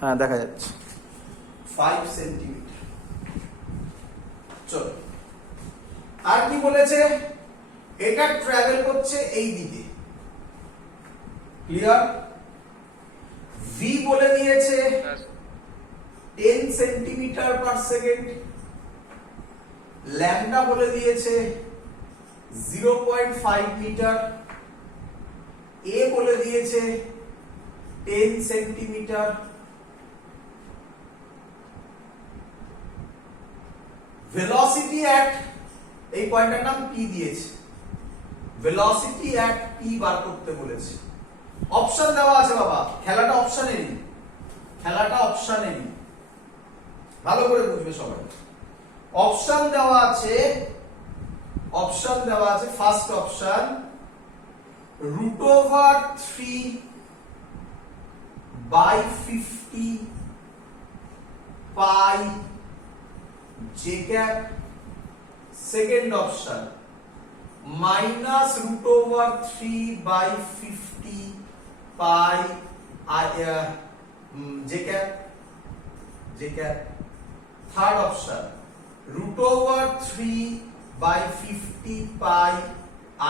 হ্যাঁ দেখা যাচ্ছে 5 সেন্টিমিটার। চলো আর কি বলেছে, এটা ট্রাভেল করছে এই দিকে, ক্লিয়ার। ভি বলে দিয়েছে 10 সেন্টিমিটার পার সেকেন্ড, ল্যামডা বলে দিয়েছে 0.5 মিটার, এ বলে দিয়েছে 10 সেন্টিমিটার, ভেলোসিটি অ্যাট, এই পয়েন্টটার নাম পি দিয়েছে, ভেলোসিটি অ্যাট পি বার করতে বলেছে। অপশন দেওয়া আছে বাবা, খেলাটা অপশনেরই, খেলাটা অপশনেরই, ভালো করে বুঝবে সবাই। অপশন দেওয়া আছে, অপশন দেওয়া আছে, first option √3 by 50 pi j cap, second option -√3 by 50 pi j cap, third option √3 by 50 pi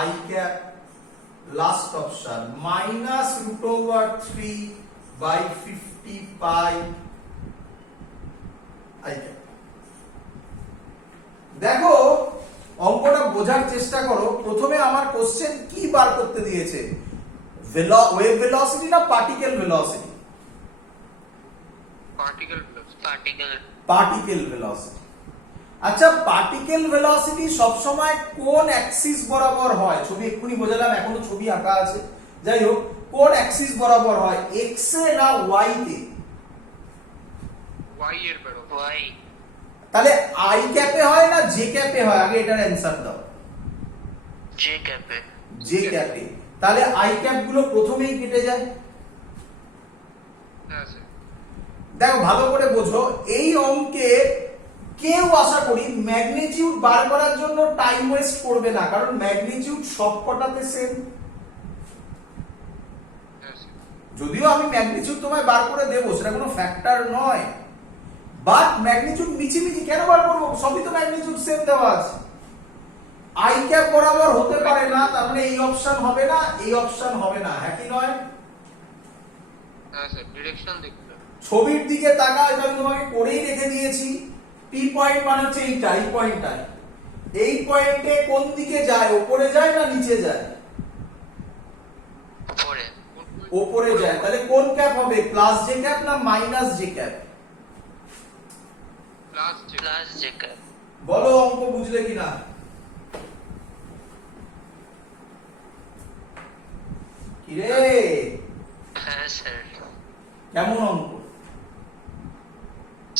I cap, last option -√3 by 50 pi I cap। দেখো অঙ্কটা বোঝার চেষ্টা করো। প্রথমে আমার কোশ্চেন কি বার করতে দিয়েছে, ওয়েভ ভেলোসিটি না পার্টিকেল ভেলোসিটি? Particle velocity. আচ্ছা পার্টিকেল ভেলোসিটি সব সময় কোন অ্যাক্সিস বরাবর হয়? ছবি এক্ষুনি বোঝালাম, এখনো ছবি আঁকা আছে, যাই হোক কোন অ্যাক্সিস বরাবর হয়, এক্স এ না ওয়াই তে? ওয়াই এর বরাবর। ওয়াই। তাহলে আই ক্যাপে হয় না জে ক্যাপে হয়? আগে এটার অ্যানসার দাও। জে ক্যাপে। জে ক্যাপে। তাহলে আই ক্যাপ গুলো প্রথমেই কেটে যায়। হ্যাঁ স্যার। দেখো ভালো করে বোঝো, এই অঙ্কে কেউ আশা করি ম্যাগনিটিউড বার করার জন্য টাইম ওয়েস্ট করবে না, কারণ ম্যাগনিটিউড সবকটাতে সেম। যদিও আমি ম্যাগনিটিউড তোমায় বার করে দেবো, সেটা কোনো ফ্যাক্টর নয়, বাট ম্যাগনিটিউড মিছিমিছি কেন বার করবো? সবই তো ম্যাগনিটিউড সেম দেওয়া আছে। আই ক্যাপ বরাবর হতে পারে না, তার মানে এই অপশন হবে না, এই অপশন হবে না, হ্যাঁ কি নয়? হ্যাঁ স্যার, ডিরেকশন দেখতে। ছবির দিকে তাকাও, এটা আমি তোমাকে করেই রেখে দিয়েছি। পি পয়েন্ট মানে হচ্ছে এইটা, এই পয়েন্টটা। এই পয়েন্টে কোন দিকে যায়, উপরে যায় না নিচে যায়? উপরে। উপরে যায়। তাহলে কোন ক্যাপ হবে, প্লাস জে ক্যাপ না minus J cap? Plus J cap. বলো অঙ্ক বুঝলে কিনা? কিরে হ্যাঁ স্যার। কেমন অঙ্ক?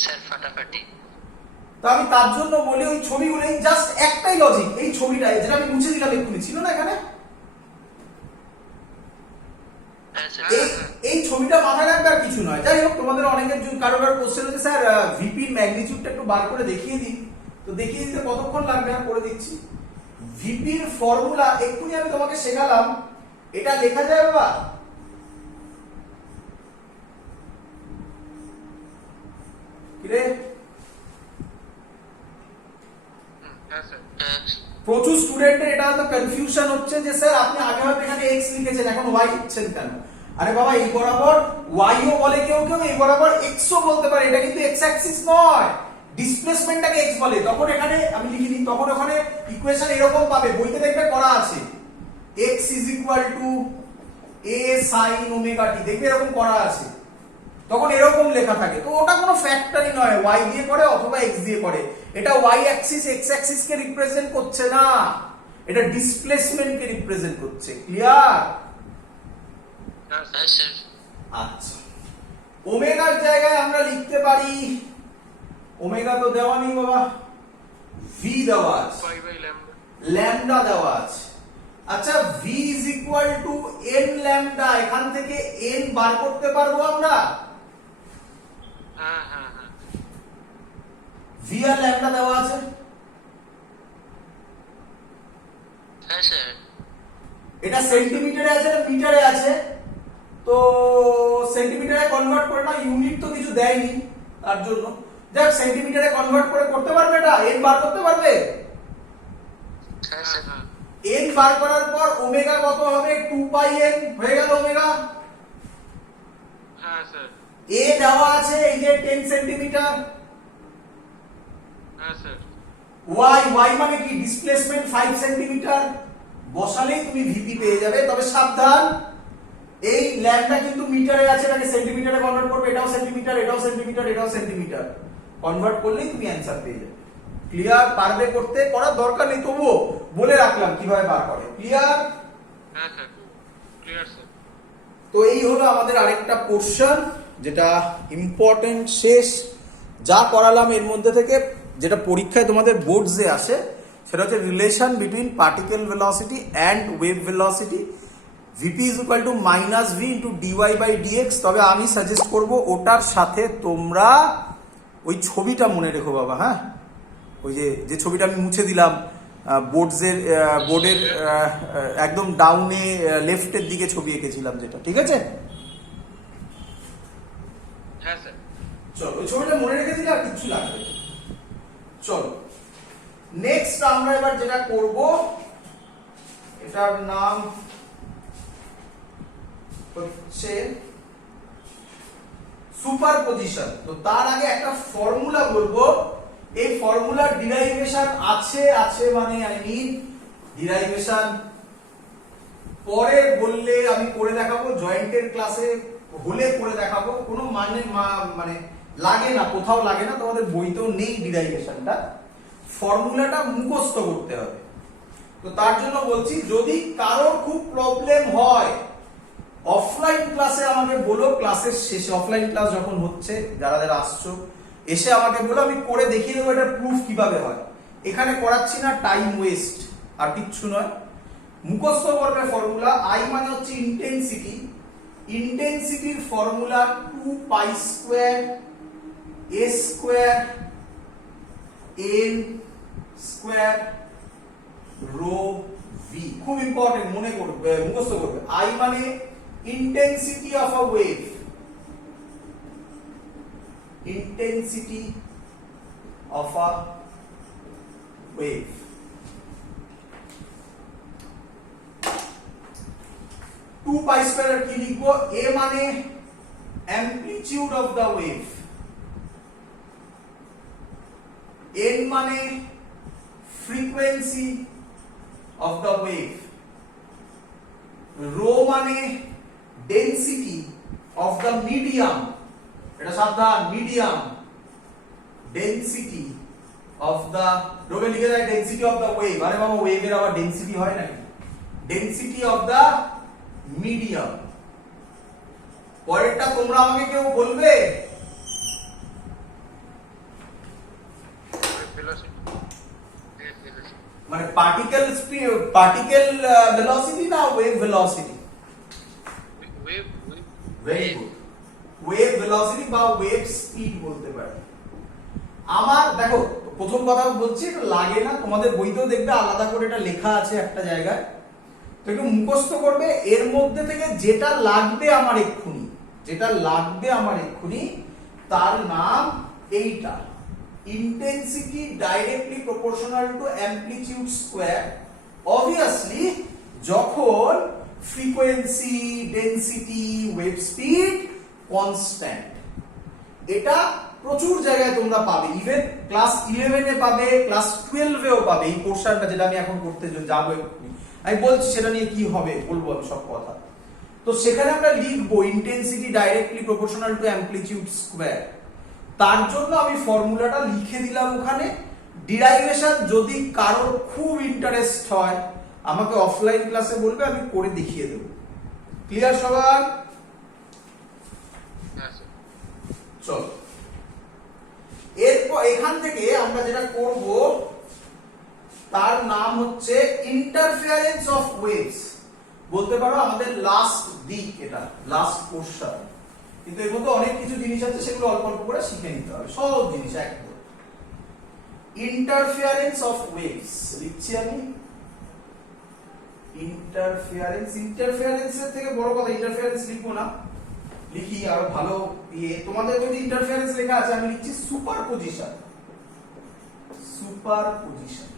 স্যার ফাটাফাটি। তো আমি তার জন্য বলি ওই ছবিগুলো, এই জাস্ট একটাই লজিক, এই ছবিটা যেটা আমি মুছে দিলাম এক্ষুনি, ছিল না এখানে? এই ছবিটা মাথায় রাখবে আর কিছু নয়। যাই হোক, তোমাদের অনেকের কারো কোশ্চেন হচ্ছে স্যার ভিপির ম্যাগনিটিউডটা একটু বার করে দেখিয়ে দিই। তো দেখিয়ে দিতে কতক্ষণ লাগবে, আর করে দিচ্ছি। ভিপির ফর্মুলা এক্ষুনি আমি তোমাকে শেখালাম, এটা লেখা যায় বাবা। কিরে প্রচুর স্টুডেন্টের এটা হয়তো কনফিউশন হচ্ছে যে স্যার আপনি আগে হয়তো এখানে x লিখেছেন, এখন y লিখছেন কেন? আরে বাবা, এই বরাবর y ও বলে কেউ কেউ, এই বরাবর x ও বলতে পারে, এটা কিন্তু x অ্যাক্সিস নয়, ডিসপ্লেসমেন্টটাকে x বলে। তখন এখানে আমি লিখে দিই, তখন ওখানে ইকুয়েশন এরকম পাবে, বইতে দেখবে করা আছে, x a sin omega t, দেখবে এরকম করা আছে, তখন এরকম লেখা থাকে। তো ওটা কোনো ফ্যাক্টরই নয়, y দিয়ে করে অথবা x দিয়ে করে। এটা y অ্যাক্সিস x অ্যাক্সিস কে রিপ্রেজেন্ট করছে না, এটা ডিসপ্লেসমেন্ট কে রিপ্রেজেন্ট করছে। ক্লিয়ার? আচ্ছা, ওমেগার জায়গায় আমরা লিখতে পারি, ওমেগা তো দেওয়া নেই বাবা, v দেওয়া আছে, ল্যামডা দেওয়া আছে। আচ্ছা, v n ল্যামডা, এখান থেকে n বার করতে পারবো আমরা? v আর ল্যামডা দেওয়া আছে, এটা সেন্টিমিটারে আছে না মিটারে আছে? তো তো সেন্টিমিটারে কনভার্ট করে না, ইউনিট তো কিছু দেয়নি তার জন্য, যাক সেন্টিমিটারে কনভার্ট করে করতে পারবে, এটা এন বার করতে পারবে। হ্যাঁ স্যার। এন বার করার পর ওমেগা কত হবে, 2 পাই এন হয়ে গেল ওমেগা। হ্যাঁ স্যার। এ দেওয়া আছে এই যে 10 সেন্টিমিটার। হ্যাঁ স্যার। y মানে কি, ডিসপ্লেসমেন্ট 5 সেন্টিমিটার, বসালেই তুমি ভিপি পেয়ে যাবে। তবে সাবধান, এই ল্যাম্বডা কিন্তু মিটারে আছে, এটাকে সেন্টিমিটারে কনভার্ট করবে, এটাও সেন্টিমিটার, এটাও সেন্টিমিটার, এটাও সেন্টিমিটার, কনভার্ট করলেই তুমি অ্যানসার পেয়ে যাবে। ক্লিয়ার? পারবে করতে, করার দরকার নেই, তবুও বলে রাখলাম কিভাবে বার করে। ক্লিয়ার? হ্যাঁ স্যার, ক্লিয়ার স্যার। তো এই হলো আমাদের আরেকটা পোরশন, যেটা ইম্পর্টেন্ট, শেষ যা করালাম এর মধ্যে থেকে, যেটা পরীক্ষায় তোমাদের বোর্ডসে আসে, সেটা হচ্ছে relation between particle velocity and wave velocity. VP is equal to minus V into D Y by D X. তবে আমি সাজেস্ট করব ওটার সাথে তোমরা ওই ছবিটা মনে রেখো বাবা, হ্যাঁ, ওই যে ছবিটা আমি মুছে দিলাম বোর্ডের একদম ডাউনে লেফটের দিকে ছবি এঁকেছিলাম যেটা, ঠিক আছে? হ্যাঁ স্যার। চলো ওই ছবিটা মনে রেখে দিলে আর কিছু লাগবে না। চলো নেক্সট আমরা এবার যেটা করব, এটার নাম হচ্ছে সুপারপজিশন। তো তার আগে একটা ফর্মুলা বলবো, এই ফর্মুলার ডিরাইভেশন আছে মানে আই মিন ডিরাইভেশন পরে বললে আমি করে দেখাবো, জয়েন্টের ক্লাসে হলে করে দেখাবো, কোনো মানে লাগে না, কোথাও লাগে না, তোমাদের বইতেও নেই ডিরাইভেশনটা, ফর্মুলাটা মুখস্থ করতে হবে। তো তার জন্য বলছি, যদি কারোর খুব প্রবলেম হয় অফলাইন ক্লাসে আমাকে বলো, ক্লাসের শেষে অফলাইন ক্লাস যখন হচ্ছে যারা যারা আসছো এসে আমাকে বলো, আমি করে দেখিয়ে দেবো এটা প্রুফ কিভাবে হয়। এখানে করাচ্ছি না, টাইম ওয়েস্ট আর কিচ্ছু নয়। মুখস্থ করবে ফর্মুলা। আই মানে হচ্ছে ইন্টেন্সিটি, ইন্টেন্সিটির formula 2 pi square A square N square rho V. খুব ইম্পর্টেন্ট, মনে করবে, মুখস্থ করবে। আই মানে intensity of a wave, intensity of a wave, 2 pi square কি লিখবো, a মানে amplitude of the wave, n মানে frequency of the wave, rho মানে ডেনসিটি অফ দ্য মিডিয়াম, এটা সাবধান, মিডিয়াম, ডেনসিটি অফ দ্য, রোগে লিখে দেয় ডেনসিটি অফ দ্য ওয়েভ। আরে বাবা, ওয়েভের আবার ডেনসিটি হয় নাকি? Density of the medium. পরেরটা তোমরা আমাকে কেউ বলবে, মানে পার্টিকেল স্পিড, পার্টিকেল ভেলোসিটি না wave velocity? Very good, wave velocity বা ওয়েভ স্পিড বলতে পারে। আমার দেখো, প্রথম কথা বলছি, এটা লাগে না, তোমাদের বইতেও দেখবে আলাদা করে এটা লেখা আছে একটা জায়গায়, তো একটু মুখস্থ করবে। এর মধ্যে থেকে যেটা লাগবে আমার এক্ষুনি, যেটা লাগবে আমার এক্ষুনি, তার নাম এইটা, intensity directly proportional to amplitude square. Obviously যখন frequency, density, wave speed constant. এটা প্রচুর জায়গায় তোমরা পাবে, ইভেন ক্লাস 11 এ পাবে, ক্লাস 12 এও পাবে। এই পোরশনটা যেটা আমি এখন করতে যাবো, আমি বলছি সেটা নিয়ে কি হবে বলবো আমি সব কথা। তো সেখানে আমরা লিখবো intensity directly proportional to amplitude square. তার জন্য আমি ফর্মুলাটা লিখে দিলাম ওখানে। ডিরাইভেশন যদি কারোর খুব ইন্টারেস্ট হয় আমাকে অফলাইন ক্লাসে বলবে, আমি করে দেখিয়ে দেবো। ক্লিয়ার সবার? চলো এরপর এখান থেকে আমরা যেটা করব তার নাম হচ্ছে ইন্টারফেয়ারেন্স অফ ওয়েভস। বলতে পারো আমাদের লাস্ট দিক, এটা লাস্ট পোরশন, কিন্তু এর মধ্যে অনেক কিছু জিনিস আছে, সেগুলো অল্প অল্প করে শিখে নিতে হবে, সব জিনিস একদম। ইন্টারফেয়ারেন্স অফ ওয়েভস লিখছি আমি, ইন্টারফেয়ারেন্স। ইন্টারফেয়ারেন্সের থেকে বড় কথা ইন্টারফেয়ারেন্স লিখবো না, লিখি আরো ভালো ইয়ে, তোমাদের মধ্যে ইন্টারফারেন্স লেখা আছে, আমি লিখছি সুপারপজিশন। সুপারপজিশন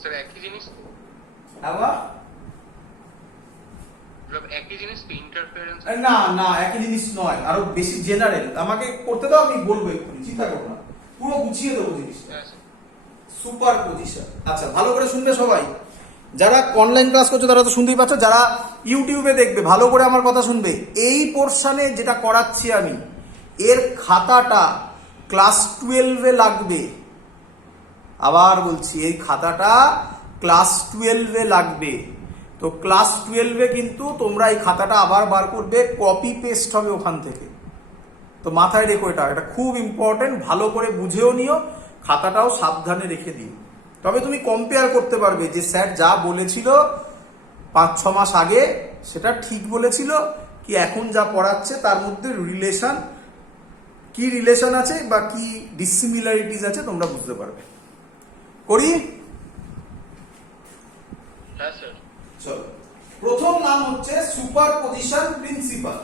স্যার একই জিনিস আবার মতলব একই জিনিস তো ইন্টারফারেন্স না না একই জিনিস নয়, আরো বেশি জেনারেল। আমাকে করতে দাও, আমি বলবো একটু, চিন্তা করো না, পুরো গুছিয়ে দেবো জিনিসটা। হ্যাঁ স্যার সুপারপজিশন। আচ্ছা ভালো করে শুনবে সবাই, যারা অনলাইন ক্লাস করছো তারা তো শুনতেই পাচ্ছ, যারা ইউটিউবে দেখবে ভালো করে আমার কথা শুনবে। এই পোর্শনে যেটা করাচ্ছি আমি, এর খাতাটা ক্লাস 12-এ লাগবে। আবার বলছি, এই খাতাটা ক্লাস 12-এ লাগবে। তো ক্লাস 12-এ কিন্তু তোমরা এই খাতাটা আবার বার করবে, কপি পেস্ট হবে ওখান থেকে। তো মাথায় রেখো, এটা খুব ইম্পর্টেন্ট, ভালো করে বুঝেও নিও, খাতাটাও সাবধানে রেখে দিও। তবে তুমি কম্পেয়ার করতে পারবে যে স্যার যা বলেছিল 5-6 মাস আগে সেটা ঠিক বলেছিল কি এখন যা পড়াচ্ছে তার মধ্যে কি রিলেশন আছে বা কি ডিসিমিলারিটিস আছে তোমরা বুঝতে পারবে। করি? হ্যাঁ স্যার চলো, প্রথম নাম হচ্ছে সুপারপজিশন প্রিন্সিপাল।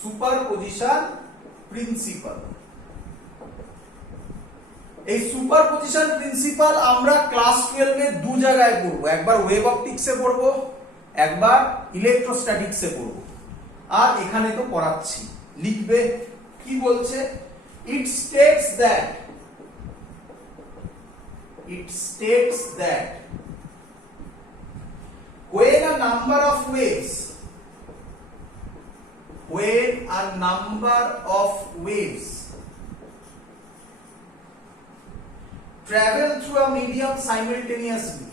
Superposition principal. এই সুপারপজিশন প্রিন্সিপাল আমরা ক্লাস 12-এ দু জায়গায় পড়বো, একবার ওয়েভ অপটিক্সে পড়বো, একবার ইলেকট্রোস্ট্যাটিক্সে পড়বো। আর এখানে তো পড়াচ্ছি, লিখবে কি বলছে। It states that when a number of waves travel through a medium simultaneously,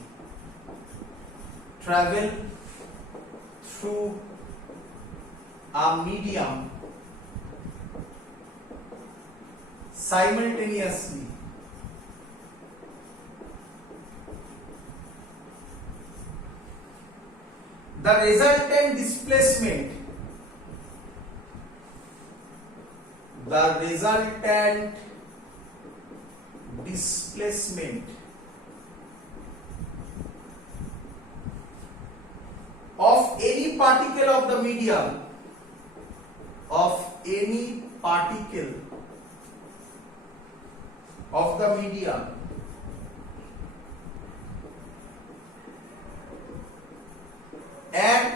the resultant displacement of any particle of the medium at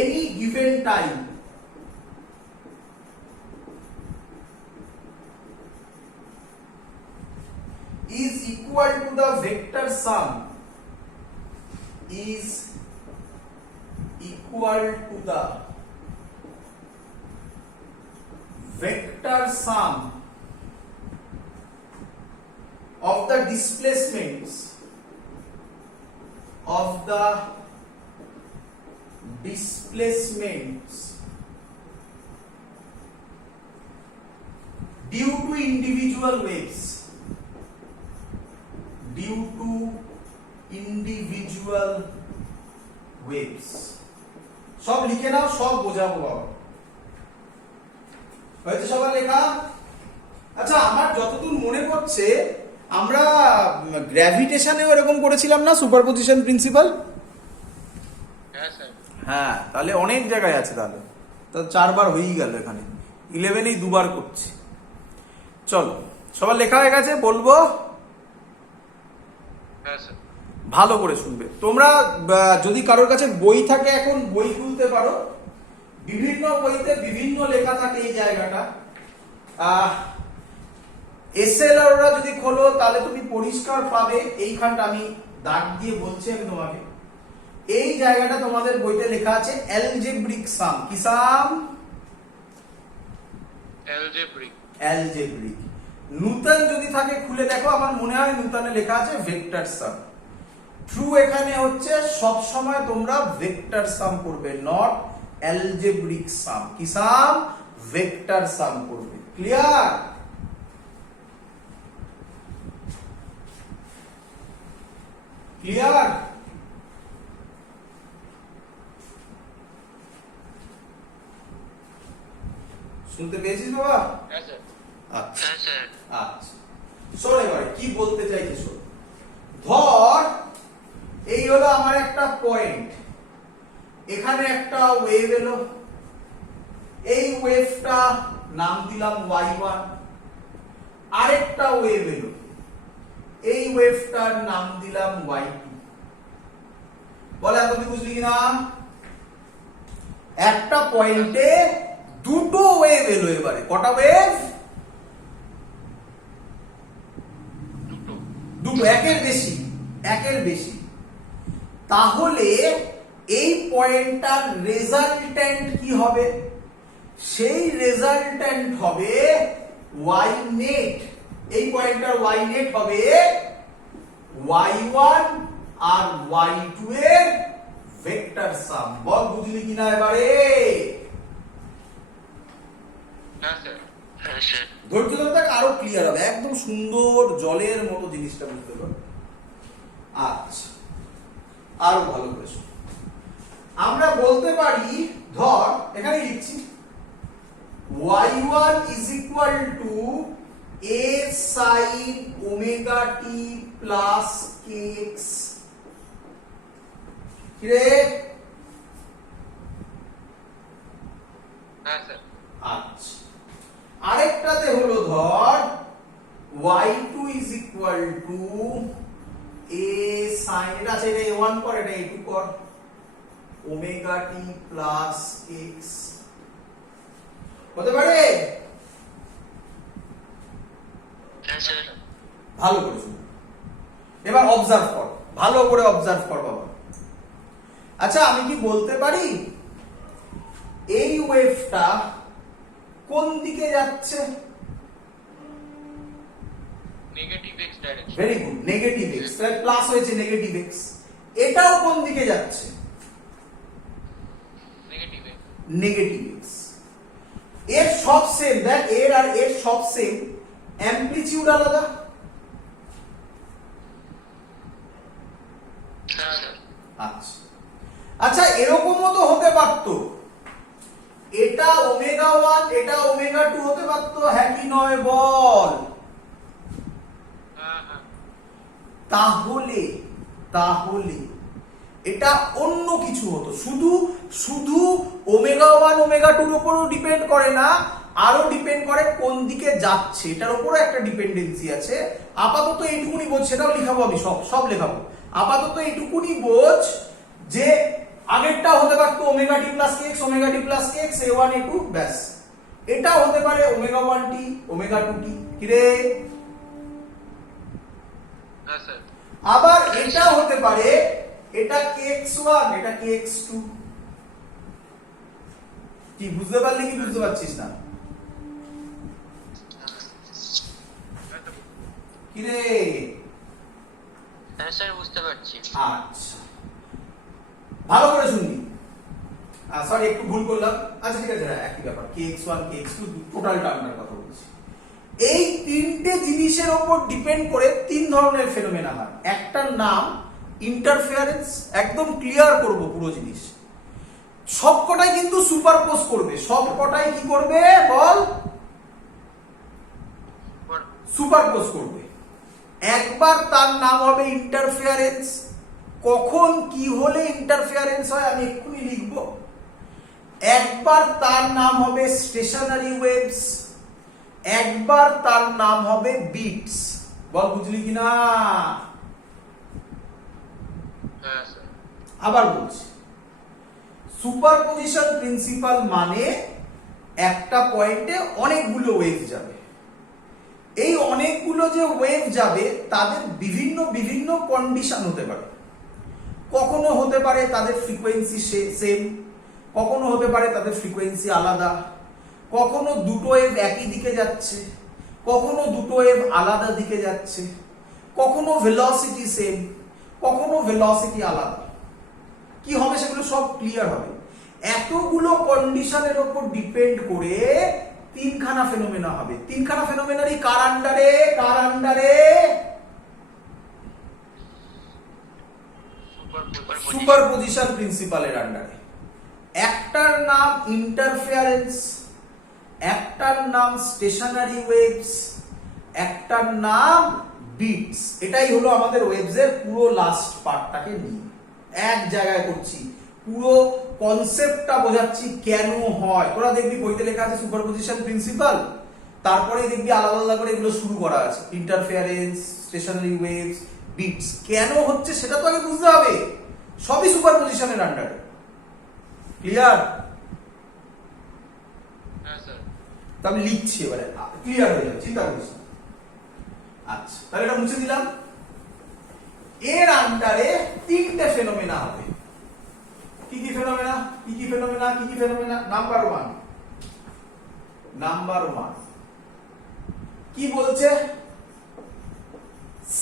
any given time is equal to the vector sum of the displacements due to individual waves, সব লিখে নাও, সব বোঝাবো বাবা। হয়েছে সবার লেখা? আচ্ছা আমার যতদূর মনে পড়ছে আমরা গ্র্যাভিটেশনেও এরকম করেছিলাম না সুপারপজিশন প্রিন্সিপাল? হ্যাঁ স্যার হ্যাঁ, তাহলে অনেক জায়গায় আছে, তাহলে তো 4 বার হয়েই গেল, এখানে 11-এই 2 বার করছি। চলো সবার লেখা হয়ে গেছে, বলবো হ্যাঁ স্যার ভালো করে শুনবে তোমরা। যদি কারোর কাছে বই থাকে এখন বই খুলতে পারো, বিভিন্ন বইতে বিভিন্ন লেখা থাকে এই জায়গাটা। এসএলআররা যদি খোলো তাহলে তুমি পরিষ্কার পাবে, এইখানটা আমি দাগ দিয়ে বলছি আমি তোমাকে, এই জায়গাটা তোমাদের বইতে লেখা আছে অ্যালজেব্রিক সাম। কি সাম? অ্যালজেব্রিক। নূতন যদি থাকে খুলে দেখো, আমার মনে হয় নূতনে লেখা আছে ভেক্টর সাম। ট্রু এখানে হচ্ছে সব সময় তোমরা ভেক্টর সাম করবে, নট অ্যালজেব্রিক সাম। কি সাম? ভেক্টর সাম করবে। ক্লিয়ার? ক্লিয়ার? শুনতে পেয়েছিস বাবা? হ্যাঁ স্যার আচ্ছা হ্যাঁ স্যার আচ্ছা, শোন এবারে কি বলতে চাইছি শোন। ধর এই হলো আমার একটা পয়েন্ট, এখানে একটা ওয়েভ এলো, এই ওয়েভটা নাম দিলাম y1, আরেকটা ওয়েভ এলো, এই ওয়েভটার নাম দিলাম y2। বলে এতদিন বুঝলি কিনা? একটা পয়েন্টে দুটো ওয়েভ এলো, এবারে কটা ওয়েভ? দুটো, একের বেশি। তাহলে এই পয়েন্টটার রেজাল্ট্যান্ট কি হবে? সেই রেজাল্ট্যান্ট হবে y নেট। এই পয়েন্টটার y নেট হবে y1 আর y2 এর ভেক্টর সাম। বল বুঝলি কিনা এবারে? হ্যাঁ স্যার। হ্যাঁ স্যার। ধৈর্য ধরে থাক, আরো ক্লিয়ার হবে, একদম সুন্দর জলের মতো জিনিসটা বুঝতে পারবে। আচ্ছা, আরো ভালো করে শোন। আমরা বলতে পারি, ধর এখানে লিখছি y1 is equal to a sin omega t plus kx। কি রে? হ্যাঁ স্যার। আচ্ছা, আরেকটাতে হলো ধর y2 is equal to a sin, এটা আছে, এটা a1 কর, এটা a2 কর, omega t plus x হতে পারে? হ্যাঁ স্যার। ভালো করে শুন, এবার অবজার্ভ কর, ভালো করে অবজার্ভ কর বাবা। আচ্ছা, আমি কি বলতে পারি এই ওয়েভটা কোন দিকে যাচ্ছে? Negative x direction. Very good, negative x, তাহলে প্লাস হয়েছে নেগেটিভ এক্স। এটাও কোন দিকে যাচ্ছে? Negative x. Negative x. এর সব সেম, দেখ এর আর এর সব সেম, অ্যামপ্লিটিউড আলাদা। হ্যাঁ স্যার। আচ্ছা আচ্ছা, এরকমও তো হতে পারতো, এটা ওমেগা 1 এটা ওমেগা 2 হতে পারতো, হ্যাঁ কি নয় বল? হ্যাঁ হ্যাঁ। তাহলে তাহলে এটা অন্য কিছু হতো, শুধু শুধু ওমেগা 1 ওমেগা 2 এর উপরও ডিপেন্ড করে না, আরো ডিপেন্ড করে কোন দিকে যাচ্ছে, এটার উপরও একটা ডিপেন্ডেন্সি আছে। আপাতত এইটুকুনি বোঝ, সেটাও লিখাবো আমি, সব লেখাবো। আপাতত এইটুকুনি বোঝ যে আগেরটা হতে পারতো omega t plus x, omega t plus x, a1 a2, ব্যাস। এটা হতে পারে ওমেগা 1 টি ওমেগা 2 টি। কি রে? হ্যাঁ স্যার। আবার এটা হতে পারে, এটা kx1 এটা kx2। কি বুঝতে পারলি কি বুঝতে পারছিস না? কি রে? হ্যাঁ স্যার, বুঝতে পারছি। আচ্ছা, ভালো করে শুনবি। সরি, একটু ভুল করলাম। আচ্ছা ঠিক আছে, একই ব্যাপার, kx1 kx2 টোটাল টার্মটার কথা বলছি। এই তিনটে জিনিসের উপর ডিপেন্ড করে তিন ধরনের ফেনোমেনা হয়। একটার নাম ইন্টারফেয়ারেন্স, একদম ক্লিয়ার করব পুরো জিনিস। সবকটাই কিন্তু সুপারপোজ করবে, সবকটাই কি করবে বল? সুপারপোজ করবে। একবার তার নাম হবে ইন্টারফেয়ারেন্স। কখন কি হলে ইন্টারফেয়ারেন্স হয় আমি এক্ষুনি লিখব। একবার তার নাম হবে স্টেশনারি ওয়েভস, একবার তার নাম হবে বিটস। বল বুঝলি কিনা? হ্যাঁ স্যার। আবার বলছি, সুপারপজিশন প্রিন্সিপাল মানে একটা পয়েন্টে অনেকগুলো ওয়েভ যাবে। এই অনেকগুলো যে ওয়েভ যাবে তাদের বিভিন্ন বিভিন্ন কন্ডিশন হতে পারে। কখনো হতে পারে তাদের ফ্রিকোয়েন্সি সেম, কখনো হতে পারে তাদের ফ্রিকোয়েন্সি আলাদা, কখনো দুটো ওয়েভ একই দিকে যাচ্ছে, কখনো দুটো ওয়েভ আলাদা দিকে যাচ্ছে, কখনো ভেলোসিটি সেম, কখনো ভেলোসিটি আলাদা। কি হবে সেগুলো সব ক্লিয়ার হবে। এতগুলো কন্ডিশনের উপর ডিপেন্ড করে তিনখানা ফেনোমেনা হবে। তিনখানা ফেনোমেনারই কার আন্ডারে? কার আন্ডারে? সুপারপজিশন প্রিন্সিপালের আন্ডারে। একটার নাম ইন্টারফেয়ারেন্স, একটার নাম স্টেশনারি ওয়েভস, একটার নাম বিটস। এটাই হলো আমাদের ওয়েভস এর পুরো লাস্ট পার্টটাকে নিয়ে এক জায়গায় করছি। পুরো কনসেপ্টটা বোঝাচ্ছি কেন হয়। তোরা দেখবি বইতে লেখা আছে সুপারপজিশন প্রিন্সিপাল, তারপরে দেখবি আলাদা আলাদা করে এগুলো শুরু করা আছে, ইন্টারফেয়ারেন্স, স্টেশনারি ওয়েভস, বিটস। কেন হচ্ছে সেটা তো আগে বুঝতে হবে, সবই সুপারপজিশনের আন্ডারে। ক্লিয়ার? হ্যাঁ স্যার। তো আমি লিখছি এবারে, ক্লিয়ার হয়ে যাবে, চিন্তা করিস না। আচ্ছা, তাহলে এটা মুছে দিলাম। এর আন্ডারে তিনটে ফেনোমেনা হবে। কি কি ফেনোমেনা? কি কি ফেনোমেনা? কি কি ফেনোমেনা? নাম্বার ওয়ান কি বলছে?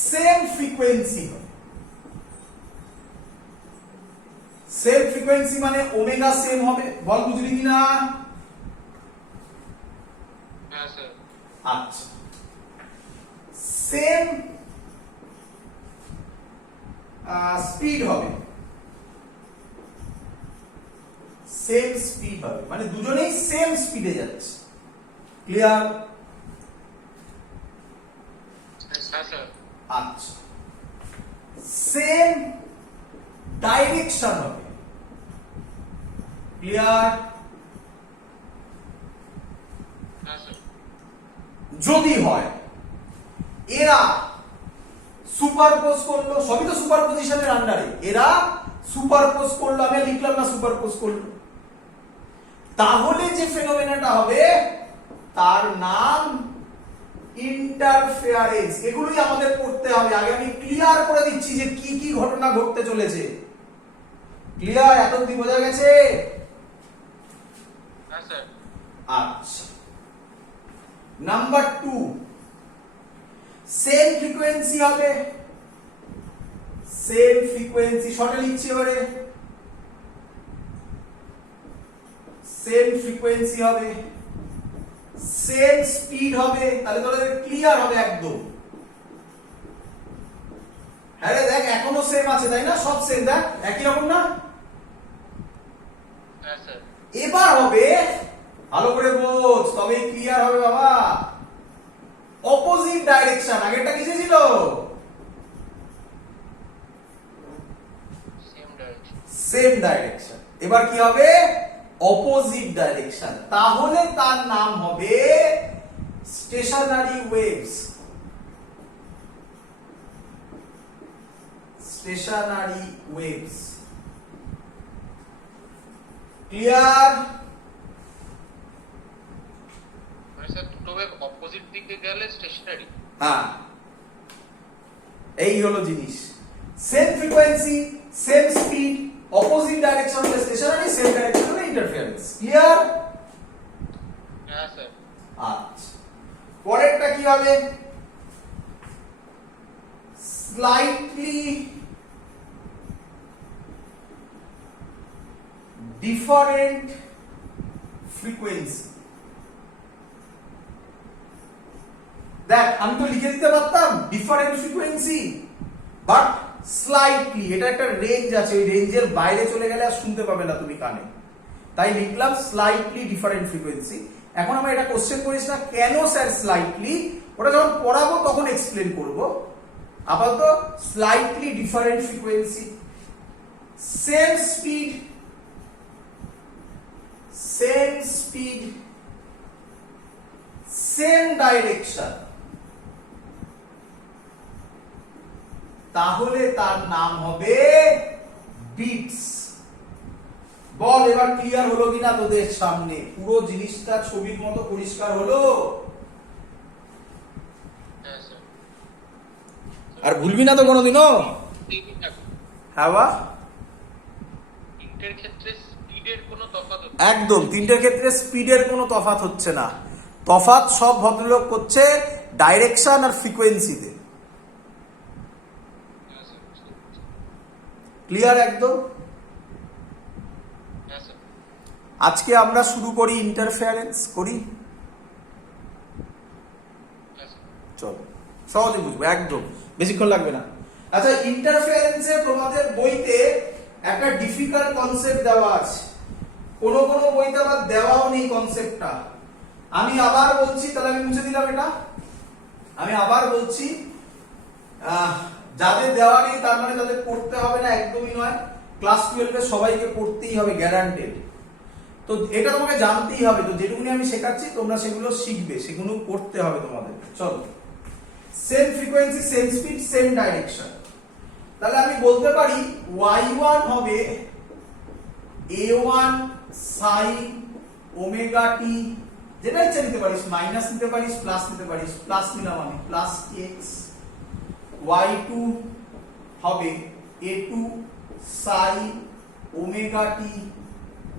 সেম ফ্রিকোয়েন্সি হবে। সেম ফ্রিকোয়েন্সি মানে ওমেগা সেম হবে। বল বুঝলি কিনা? হ্যাঁ স্যার। আচ্ছা, সেম স্পিড হবে। সেম স্পিড হবে মানে দুজনেই সেম স্পিডে যাচ্ছে। ক্লিয়ার? হ্যাঁ স্যার। আচ্ছা, সেম ডাইরেকশন হবে। ক্লিয়ার? হ্যাঁ স্যার। যদি হয় এরা সুপারপোজ করলো, সবই তো সুপারপজিশনের আন্ডারে, এরা সুপারপোজ করলো, আমি লিখলাম না সুপারপোজ করলো, তাহলে যে ফেনোমেনাটা হবে তার নাম ইন্টারফেয়ারেন্স। এগুলোই আমাদের পড়তে হবে। আগে আমি ক্লিয়ার করে দিচ্ছি যে কি কি ঘটনা ঘটতে চলেছে। ক্লিয়ার? এতদিন বোঝা গেছে? হ্যাঁ স্যার। আচ্ছা, নাম্বার 2, সেম ফ্রিকোয়েন্সি হবে। সেম ফ্রিকোয়েন্সি শর্টে লিখছি এবারে। সেম ফ্রিকোয়েন্সি হবে, সেম স্পিড হবে। তাহলে তোদের ক্লিয়ার হবে একদম। হ্যাঁ রে, দেখ এখনো সেম আছে তাই না? সব সেম, দেখ একই রকম না? হ্যাঁ স্যার। এবার হবে, ভালো করে বোঝ তবেই ক্লিয়ার হবে বাবা, অপোজিট ডাইরেকশন। আগেরটা কিসে ছিল? Same direction. এবার কি হবে? Opposite direction. তাহলে তার নাম হবে stationary waves. Stationary waves. Clear? মানে স্যার দুটো ওয়েভ অপোজিট দিকে গেলে স্টেশনারি। হ্যাঁ, এই হলো জিনিস। Same frequency, same speed, opposite direction হলে স্টেশনারি, সেম ডাইরেকশন হলে ইন্টারফেয়ারেন্স। ক্লিয়ার? হ্যাঁ স্যার। আচ্ছা, পরেরটা কি হবে? Slightly different frequency. দেখ আমি তো লিখে দিতে পারতাম ডিফারেন্ট ফ্রিকোয়েন্সি, বাট স্লাইটলি, এটা একটা রেঞ্জ আছে, ওই রেঞ্জের বাইরে চলে গেলে আর শুনতে পাবে না তুমি কানে, তাই লিখলাম স্লাইটলি ডিফারেন্ট ফ্রিকোয়েন্সি। এখন আমরা এটা কোশ্চেন করিস না কেন স্যার স্লাইটলি, ওটা যখন পড়াবো তখন এক্সপ্লেন করব। আপাতত slightly different frequency, same speed, same speed, same direction, তাহলে তার নাম হবে বিটস। বল এবার ক্লিয়ার হলো কিনা তোদের সামনে? পুরো জিনিসটা ছবির মতো পরিষ্কার হলো? হ্যাঁ স্যার। আর ভুলবি না তো কোনোদিনও? হ্যাঁ বা? তিনটের ক্ষেত্রে স্পিডের কোনো তফাৎ হচ্ছে? একদম, তিনটের ক্ষেত্রে স্পিডের কোনো তফাৎ হচ্ছে না। তফাৎ সব ভদ্রলোক করছে ডাইরেকশন আর ফ্রিকোয়েন্সিতে। হ্যাঁ স্যার, বুঝতে পেরেছি। ক্লিয়ার একদম? হ্যাঁ স্যার। আজকে আমরা শুরু করি ইন্টারফেয়ারেন্স করি। হ্যাঁ স্যার। চলো, সহজে বুঝবো, একদম বেশিক্ষণ লাগবে না। আচ্ছা, ইন্টারফেয়ারেন্সে তোমাদের বইতে একটা ডিফিকাল্ট কনসেপ্ট দেওয়া আছে, কোন কোন বইতে আবার দেওয়াও নেই কনসেপ্টটা। আমি আবার বলছি, তাহলে আমি মুছে দিলাম এটা। আমি আবার বলছি, যাদের দেওয়া নেই তার মানে তাদের পড়তে হবে না, একদমই নয়। ক্লাস 12 এ সবাইকে পড়তেই হবে, গ্যারান্টেড। তো এটা তোমাকে জানতেই হবে, তো যেটুকুনি আমি শেখাচ্ছি তোমরা সেগুলো শিখবে, সেগুলো করতে হবে তোমাদের। চলো, same frequency, same speed, same direction. তাহলে আমি বলতে পারি y1 হবে a1 sin ওমেগা টি, যেটা ইচ্ছা নিতে পারিস, মাইনাস নিতে পারিস, প্লাস নিতে পারিস, প্লাস নিলাম আমি, প্লাস x। y2 হবে a2 sin omega t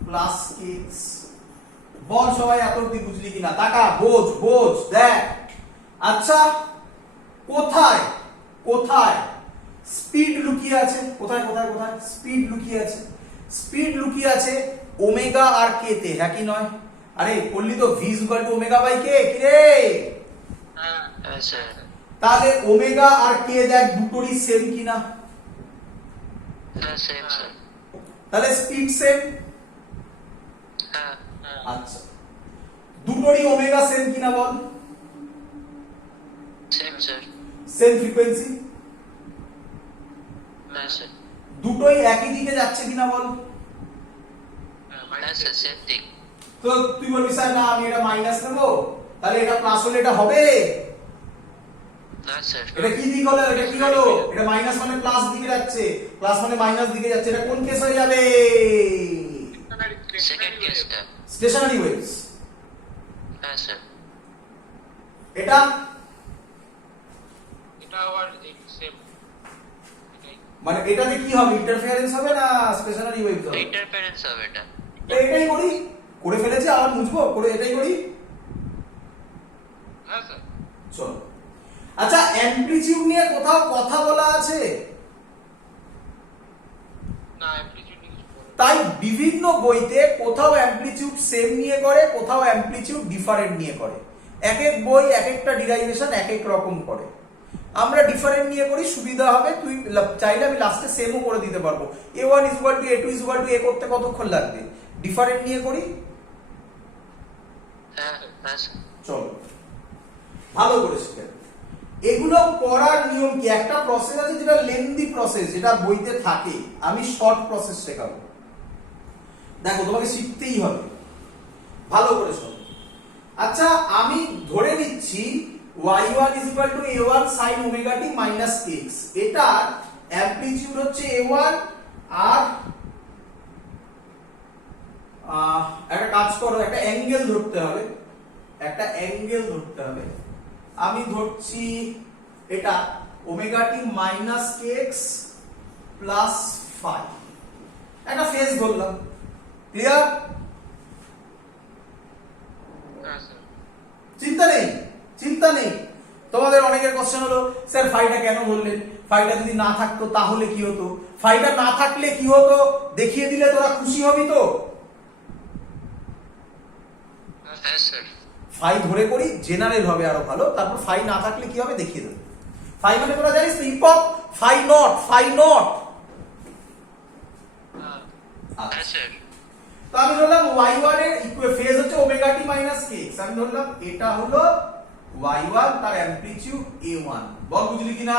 plus x। বল সবাই এত অব্দি বুঝলি কিনা, তাকা, বোঝ বোঝ, দেখ। আচ্ছা, কোথায় কোথায় স্পিড লুকিয়ে আছে? কোথায় কোথায় কোথায় স্পিড লুকিয়ে আছে? স্পিড লুকিয়ে আছে ওমেগা আর কে তে, হ্যাঁ কি নয়? আরে বললি তো v = ওমেগা বাই কে, কি রে? হ্যাঁ স্যার। তাহলে ওমেগা আর কে দেখ দুটোরই সেম কিনা? হ্যাঁ সেম স্যার। তাহলে স্পিড সেম। হ্যাঁ আচ্ছা, দুটোরই ওমেগা সেম কিনা বল? Same sir. Same frequency. হ্যাঁ স্যার। দুটোই একই দিকে যাচ্ছে কিনা বল? হ্যাঁ স্যার সেম দিক। তো তুই বলবি স্যার না আমি এটা মাইনাস নেব, তাহলে এটা প্লাস হলে এটা হবে? না স্যার। এটা কি দিক হলো? এটা কি হলো? এটা মাইনাস মানে প্লাস দিকে যাচ্ছে, প্লাস মানে মাইনাস দিকে যাচ্ছে। এটা কোন কেস হয়ে যাবে? সেকেন্ড কেসটা। Stationary waves. হ্যাঁ স্যার। এটা এটা আবার সেম। মানে এটাতে কি হবে? ইন্টারফারেন্স হবে না স্টেশনারি ওয়েভস হবে? ইন্টারফারেন্স হবে এটা। তো এটাই করি, করে ফেলেছি, আবার বুঝবো, করে এটাই করি। হ্যাঁ স্যার। চল, আচ্ছা অ্যামপ্লিটিউড নিয়ে কোথাও কথা বলা আছে? না অ্যামপ্লিটিউড কিছু বলে। তাই বিভিন্ন বইতে কোথাও অ্যামপ্লিটিউড সেম নিয়ে করে, কোথাও অ্যামপ্লিটিউড ডিফারেন্ট নিয়ে করে। এক এক বই এক একটা ডিরাইভেশন এক এক রকম করে। আমরা ডিফারেন্ট নিয়ে করি, সুবিধা হবে। তুই চাইলে আমি লাস্টে সেমও করে দিতে পারবো। a1 = a2 = a করতে কতক্ষণ লাগবে? ডিফারেন্ট নিয়ে করি। হ্যাঁ হ্যাঁ স্যার। চলো, ভালো করে শিখে। এগুলো করার নিয়ম কি? একটা প্রসেস আছে যেটা লেন্দি প্রসেস, যেটা বইতে থাকে। আমি শর্ট প্রসেস শেখাবো। দেখো, তোমাকে শিখতেই হবে, ভালো করে শোনো। আচ্ছা, আমি ধরে নিচ্ছি y1 = a1 sin omega t minus x। এটা অ্যামপ্লিটিউড হচ্ছে a1, আর একটা কাজ করো, একটা অ্যাঙ্গেল ধরতে হবে, একটা অ্যাঙ্গেল ধরতে হবে। আমি ধরছি এটা omega t minus x plus phi, একটা ফেজ ধরলাম। ক্লিয়ার? হ্যাঁ স্যার। চিন্তা নেই, চিন্তা নেই। তোমাদের অনেকের কোশ্চেন হলো স্যার ফাইটা কেন বললেন? ফাইটা যদি না থাকতো তাহলে কি হতো? ফাইটা না থাকলে কি হতো দেখিয়ে দিলে তোরা খুশি হবি তো? হ্যাঁ স্যার। ফাই ধরে করি, জেনারেল হবে আরো ভালো। তারপর ফাই না থাকলে কি হবে দেখিয়ে দেবো। ফাই মানে তোরা জানিস তো, ইপক ফাই নট, ফাই নট। হ্যাঁ স্যার। তো আমি ধরলাম y1 এর ফেজ হচ্ছে ওমেগা টি মাইনাস x। আমি ধরলাম এটা হলো y1, তার অ্যামপ্লিটিউড a1। বল বুঝলি কিনা?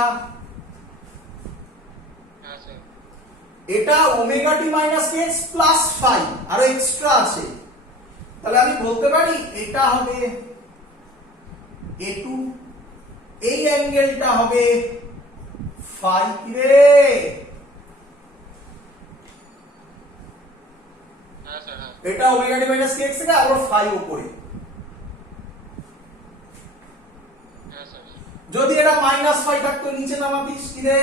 হ্যাঁ স্যার। এটা omega t minus x plus phi, আরো এক্সট্রা আছে। তাহলে আমি বলতে পারি এটা হবে a2, এই অ্যাঙ্গেলটা হবে ফাই। কি রে? হ্যাঁ স্যার। হ্যাঁ এটা ওমেগা টি মাইনাস x থেকে আবার ফাই উপরে। হ্যাঁ স্যার। যদি এটা মাইনাস ফাই থাকতো নিচে নামাতিস। কি রে?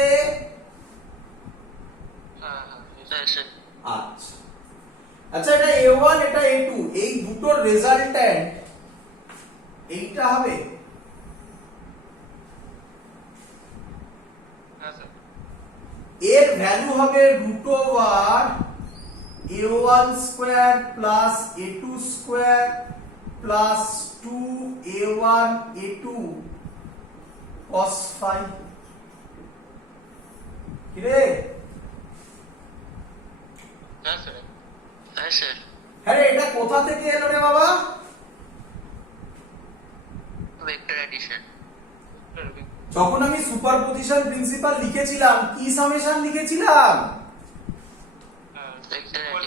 হ্যাঁ হ্যাঁ স্যার। আচ্ছা, আচ্ছা, এটা a1 এটা a2, এই দুটোর রেজাল্ট্যান্ট এইটা হবে। হ্যাঁ স্যার। এর ভ্যালু হবে √a1² plus a2² plus 2a1 a2 cos phi। কি রে? হ্যাঁ স্যার। হ্যাঁ স্যার। আরে এটা কোথা থেকে এলো রে বাবা? Vector addition. যখন আমি সুপারপজিশন প্রিন্সিপাল লিখেছিলাম কি সামেশন লিখেছিলাম?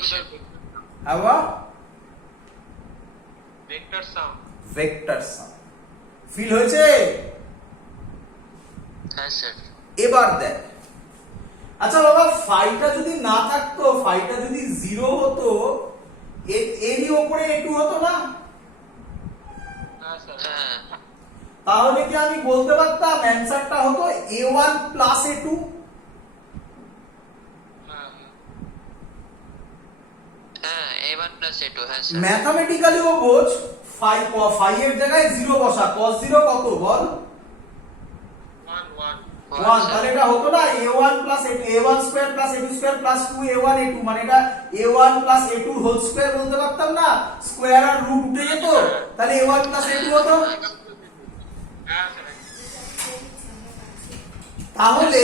sir. have a Vector sum. vector sum feel হয়েছে হ্যাঁ স্যার। এবার দেখ আচ্ছা বাবা ফাইটা যদি না থাকতো ফাইটা যদি 0 হতো এরই উপরে a2 হতো না হ্যাঁ স্যার। হ্যাঁ তাহলে কি আমি বলতে পারতাম অ্যানসারটা হতো a1 প্লাস a2 হ্যাঁ হ্যাঁ a1 প্লাস a2 হ্যাঁ স্যার। ম্যাথমেটিক্যালিও বোঝ ফাই এর জায়গায় 0 বসা cos 0 কত বল 1 1 তাহলে এটা হতো না a1 plus a1 square plus a2 square plus 2a1 a2 মানে এটা a1 plus a2 whole square বলতে পারতাম না স্কয়ার আর রুট উঠে যেত তাহলে a1 প্লাস a2 হতো হ্যাঁ স্যার। তাহলে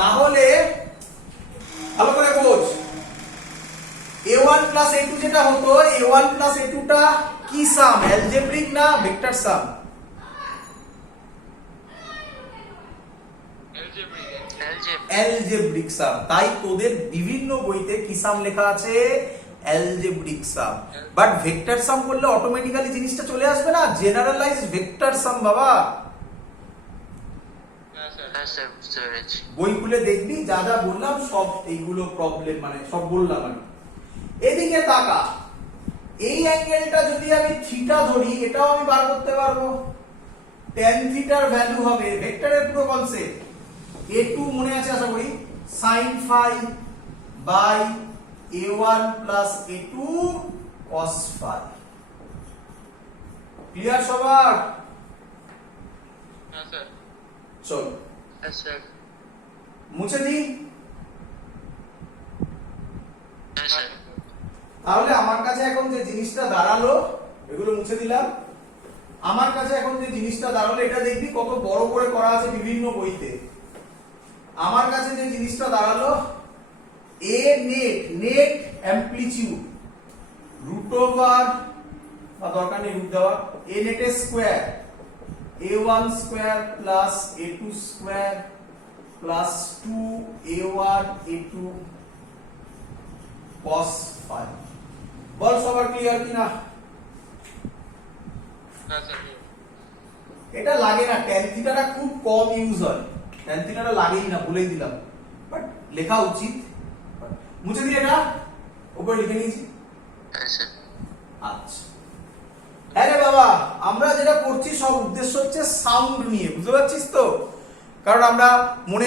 তাহলে ভালো করে বোঝ a1 প্লাস a2 যেটা হতো a1 প্লাস a2 টা কি সাম অ্যালজেব্রিক না ভেক্টর সাম Algebra. অ্যালজেব্রিক সাম তাই তোদের বিভিন্ন বইতে কি সাম লেখা আছে অ্যালজেব্রিক সাম বাট ভেক্টর সাম করলে অটোমেটিক্যালি জিনিসটা চলে আসবে না জেনারেলাইজড ভেক্টর সাম বাবা হ্যাঁ স্যার। হ্যাঁ স্যার বুঝতে পেরেছি। বই খুলে দেখবি যা যা বললাম সব এইগুলো প্রবলেম মানে সব বললাম আমি এদিকে তাকা এই অ্যাঙ্গেলটা যদি আমি থিটা ধরি এটাও আমি বার করতে পারবো tan থিটার ভ্যালু হবে ভেক্টরের পুরো কনসেপ্ট a2 মনে আছে আশা করি sin phi by a1 plus a2 cos phi clear সবার হ্যাঁ স্যার। চলো হ্যাঁ স্যার। মুছে দিই হ্যাঁ স্যার। তাহলে আমার কাছে এখন যে জিনিসটা দাঁড়ালো এগুলো মুছে দিলাম আমার কাছে এখন যে জিনিসটা দাঁড়ালো এটা দেখবি কত বড় করে করা আছে বিভিন্ন বইতে আমার কাছে যে জিনিসটা দাঁড়ালো a net amplitude root over বা দরকার নেই রুট দেওয়া a নেটের square a1 square plus a2 square plus 2a1 a2 cos phi বল সবার ক্লিয়ার কিনা হ্যাঁ স্যার। এটা লাগে না tan থিটাটা খুব কম ইউজ হয় tan থিটাটা লাগেই না ভুলেই দিলাম বাট লেখা উচিত মুছে দিয়ে এটা উপরে লিখে নিয়েছি হ্যাঁ স্যার। আচ্ছা আরে বাবা আমরা যেটা করছি সব উদ্দেশ্য হচ্ছে সাউন্ড নিয়ে বুঝতে পারছিস তো কারণ আমরা মনে